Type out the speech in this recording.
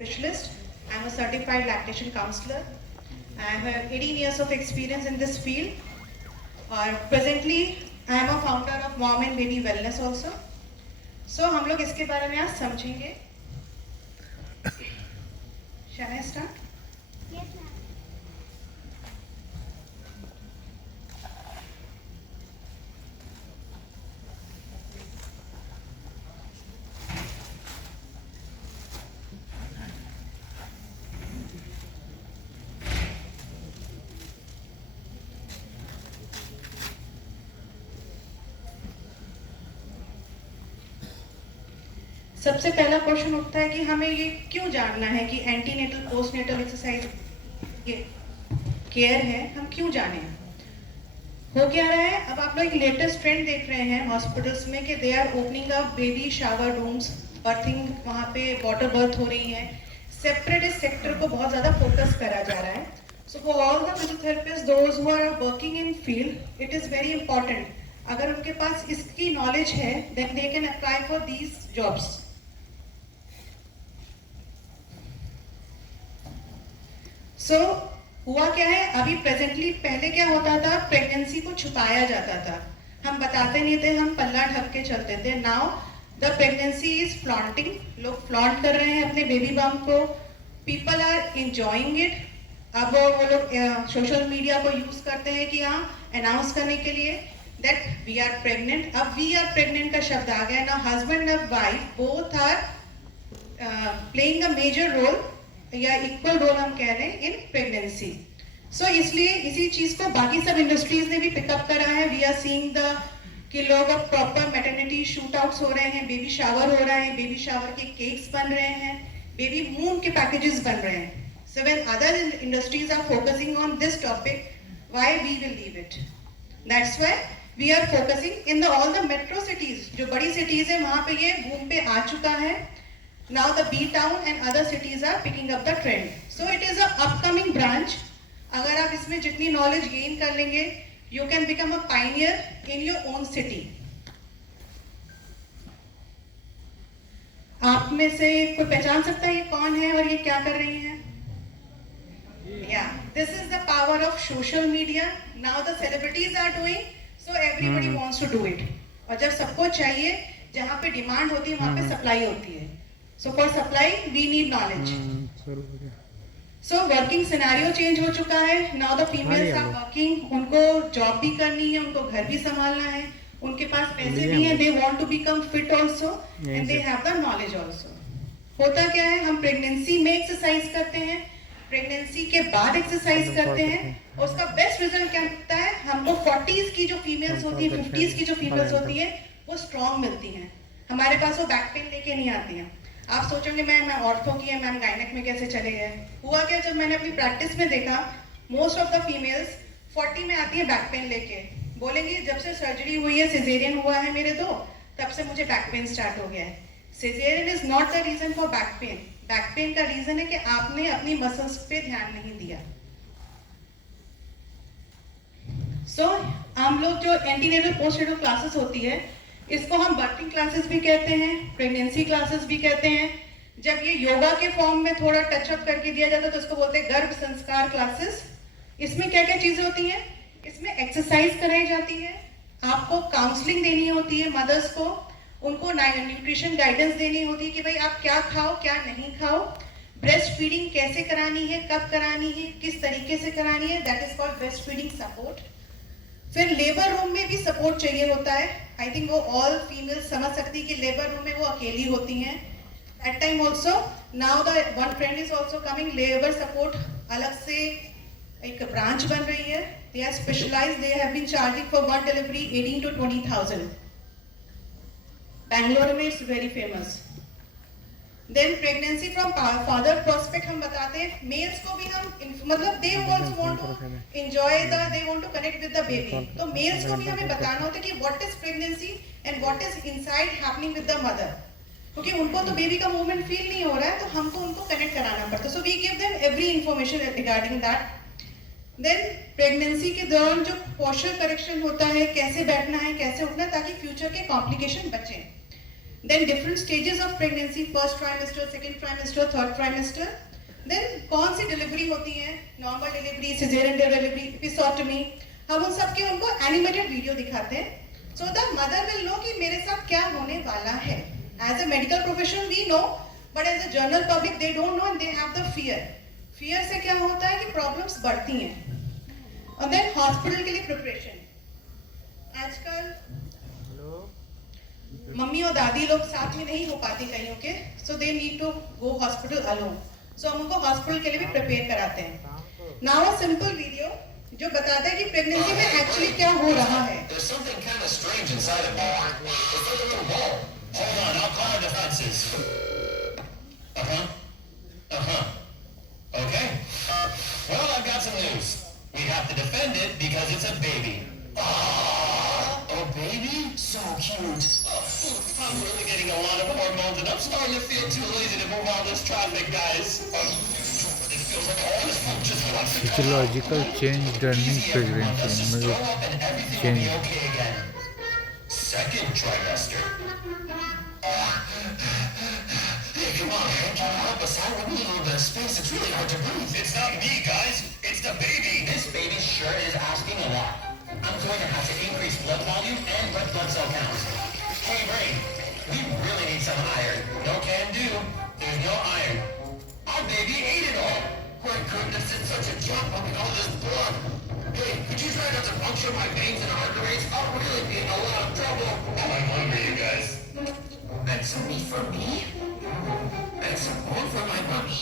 Specialist. I'm a certified lactation counselor. I have 18 years of experience in this field. Presently, I am a founder of Mom and Baby Wellness also. So हम लोग इसके बारे में आज समझेंगे. Shall I start? Yes, ma'am. सबसे पहला question उठता है कि हमें ये क्यों जानना है कि एंटीनेटल पोस्टनेटल एक्सरसाइज ये केयर है, हम क्यों जाने. हो क्या रहा है, अब आप लोग एक लेटेस्ट ट्रेंड देख रहे हैं हॉस्पिटल्स में कि they are opening up baby shower rooms, birthing, वहाँ पे वाटर बर्थ हो रही है. सेपरेट इस सेक्टर को बहुत ज़्यादा फोकस करा जा रहा है. So for all the physiotherapist those who are working in field, it is very important. अगर उनके पास इसकी नॉलेज है then they can apply for these jobs. So हुआ क्या है, अभी प्रेजेंटली पहले क्या होता था, प्रेगनेंसी को छुपाया जाता था, हम बताते नहीं थे, हम पल्ला ढक के चलते थे. Now the pregnancy is flaunting, लोग फ्लॉन्ट कर रहे हैं अपने बेबी बम्प को. People are enjoying it. अब वो लोग सोशल मीडिया को यूज करते हैं कि हाँ अनाउंस करने के लिए दैट वी आर प्रेग्नेंट. अब वी आर प्रेग्नेंट का शब्द आ गया. Now husband and wife both are playing a major role या इक्वल रोल हम कह रहे हैं इन प्रेगनेंसी. सो इसलिए इसी चीज को बाकी सब इंडस्ट्रीज ने भी पिकअप करा है. वी आर सीइंग द कि लोग अब प्रॉपर मैटरनिटी शूट आउट्स हो रहे हैं, बेबी शावर हो रहा है, बेबी शावर के केक्स बन रहे हैं, बेबी मून के पैकेजेस बन रहे हैं. So when other industries are focusing on this topic, why we will leave it. That's why we are focusing in the all the metro cities. जो बड़ी सिटीज है वहां पे ये बूम पे आ चुका है. Now the B town and other cities are picking up the trend. So it is a upcoming branch. अगर आप इसमें जितनी नॉलेज गेन कर लेंगे, you can become a pioneer in your own city. आप में से कोई पहचान सकता है ये कौन है और ये क्या कर रही हैं? Yeah, this is the power of social media. Now the celebrities are doing, so everybody wants to do it. और जब सबको चाहिए, जहाँ पे डिमांड होती है वहाँ पे सप्लाई होती है. So for supply we need knowledge. So working scenario change हो चुका है. Now the females are working. उनको जॉब भी करनी है, उनको घर भी संभालना है, उनके पास पैसे भी हैं. They want to become fit also and they have the knowledge also. होता क्या है, हम प्रेगनेंसी में एक्सरसाइज करते हैं, प्रेगनेंसी के बाद एक्सरसाइज करते हैं. उसका बेस्ट रिजल्ट क्या मिलता है, हमको 40s की जो फीमेल्स होती है, 50s की जो फीमेल्स होती है, वो स्ट्रॉन्ग मिलती हैं. हमारे पास वो बैक पेन लेके नहीं आती हैं. आप सोचोगे मैम ऑर्थो की है, मैम गायनेक में कैसे चले गए. हुआ क्या, जब मैंने अपनी प्रैक्टिस में देखा, मोस्ट ऑफ द फीमेल्स 40 में आती है बैक पेन लेके. बोलेंगी जब से सर्जरी हुई है, सिजेरियन हुआ है मेरे दो, तब से मुझे बैक पेन स्टार्ट हो गया है. Caesarean is not the reason for back pain. Back pain का रीजन है कि आपने अपनी मसल्स पे ध्यान नहीं दिया. सो हम लोग जो एंटीनेटल पोस्टनेटल क्लासेस होती है, इसको हम बर्थिंग क्लासेस भी कहते हैं, प्रेगनेंसी क्लासेस भी कहते हैं. जब ये योगा के फॉर्म में थोड़ा टचअप करके दिया जाता है तो इसको बोलते हैं गर्भ संस्कार क्लासेस. इसमें क्या क्या चीजें होती हैं, इसमें एक्सरसाइज कराई जाती है, आपको काउंसलिंग देनी होती है मदर्स को, उनको न्यूट्रिशन गाइडेंस देनी होती है कि भाई आप क्या खाओ क्या नहीं खाओ, ब्रेस्ट फीडिंग कैसे करानी है, कब करानी है, किस तरीके से करानी है, that is called breast feeding support. फिर लेबर रूम में भी सपोर्ट चाहिए होता है. आई थिंक वो ऑल फीमेल्स समझ सकती है कि लेबर रूम में वो अकेली होती हैं. At time also now the one trend is also coming, labour support अलग से एक ब्रांच बन रही है. They are specialised, they have been charging for one delivery 18 to 20,000. Bangalore में it's very famous. Then pregnancy from father prospect हम बताते हैं. मेल्स को भी हम मतलब they also want to enjoy the, they want to connect with the baby. तो males को भी हमें बताना होता है कि what is pregnancy and what is inside happening with the mother, क्योंकि उनको तो बेबी का मूवमेंट फील नहीं हो रहा है, तो हमको उनको कनेक्ट कराना पड़ता है. So we give them every information regarding that. Then pregnancy के दौरान जो पोस्चर करेक्शन होता है, कैसे बैठना है, कैसे उठना है, ताकि फ्यूचर के कॉम्प्लिकेशन बचें. Then different stages of pregnancy, first trimester, second trimester, third trimester. Then कौन सी डिलीवरी होती है, नॉर्मल डिलीवरी, सिजेरियन डिलीवरी, एपिसोटमी, हम उन सब के उनको एनिमेटेड वीडियो दिखाते हैं, so the mother will know कि मेरे साथ क्या होने वाला है. As a medical professional we know, but as a general public they don't know and they have the fear. Fear से क्या होता है कि problems बढ़ती हैं. And then hospital के लिए preparation. आजकल मम्मी और दादी लोग साथ में नहीं हो पाती कहीं के, so they need to go hospital alone. So हम उनको hospital के लिए भी prepare कराते हैं. Now a simple video जो बताता है कि pregnancy में actually क्या हो रहा है. There's something kind of strange inside of me. It's like a little ball. Hold on, I'll call our defenses. Okay. Well, I've got some news. We have to defend it because it's a baby. A baby? So cute. I'm really getting a lot of hormones and I'm starting to feel too lazy to move all this traffic, guys. It feels like all this food just wants to come out. Physiological change during pregnancy. Let's just throw up and everything will be okay again. Second trimester. Hey, come on, man. Can you help us out? We need a little bit of space. It's really hard to breathe. It's not me, guys. It's the baby. This baby sure is asking a lot. I'm going to have to increase blood volume and red blood cell counts. Hey, brain, we really need some iron. No can do. There's no iron. Our baby ate it all. My goodness, it's such a jump pumping all this blood. Hey, could you try not to puncture my veins and arteries? I'll really be in a lot of trouble. Oh, I'm hungry, you guys. And some meat for me? And some bone for my mommy.